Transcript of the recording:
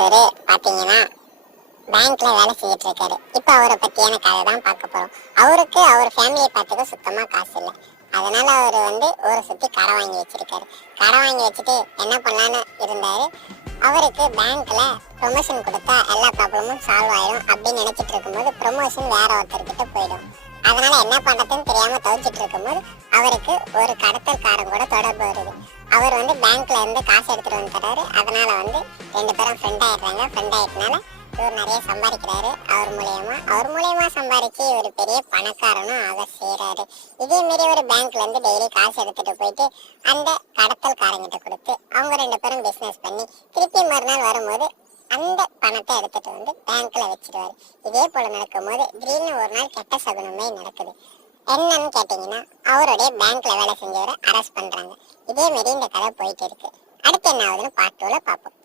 ஒருத்தர் பாத்தீங்கன்னா பேங்க்ல வேலை செஞ்சுட்டு இருக்காரு. இப்ப அவரை பத்தியான கதை தான் பார்க்க போறோம். அவருக்கு அவர் ஃபேமிலியை பார்த்துக்க சுத்தமா காசு இல்லை. அதனால அவர் ஊரை சுத்தி கடை வாங்கி வச்சிருக்காரு. கடை வாங்கி வச்சுட்டு என்ன பண்ணலான்னு இருந்தாரு. அவருக்கு பேங்க்ல ப்ரொமோஷன் கொடுத்தா எல்லா ப்ராப்ளமும் சால்வ் ஆயிடும் அப்படின்னு நினைச்சிட்டு இருக்கும்போது ப்ரொமோஷன் வேற ஒருத்தர்கிட்ட போயிடும். அதனால என்ன பண்றதுன்னு தெரியாம தவிச்சிட்டு இருக்கும்போது அவருக்கு ஒரு கடத்தல்காரன் கூட தொடர்பு வருது. அவர் பேங்க்ல இருந்து காசு எடுத்துட்டு வந்து தர்றாரு. அதனால ரெண்டு பேரும் ஃப்ரெண்ட் ஆயிடுறாங்க. ஃப்ரெண்ட் ஆயிட்டனால இவர் நிறைய சம்பாதிக்கிறாரு. அவர் மூலியமா சம்பாதிச்சு ஒரு பெரிய பணக்காரனும் ஆக செய்யறாரு. இதே மாரி ஒரு பேங்க்ல இருந்து டெய்லி காசு எடுத்துட்டு போயிட்டு அந்த கடத்தல்காரங்கிட்ட கொடுத்து அவங்க ரெண்டு பேரும் பிசினஸ் பண்ணி திருப்பி மறுநாள் வரும்போது அந்த பணத்தை எடுத்துட்டு பேங்க்ல வச்சிருவாரு. இதே போல நடக்கும்போது திடீர்னு ஒரு நாள் கெட்ட சகுனமே நடக்குது. என்னன்னு கேட்டீங்கன்னா அவருடைய பேங்க்ல வேலை செஞ்சவரை அரெஸ்ட் பண்றாங்க. இதே மாரி இந்த கதை போயிட்டு இருக்கு. அடுத்து என்ன ஆகுதுன்னு பார்ட் 2ல பார்ப்போம்.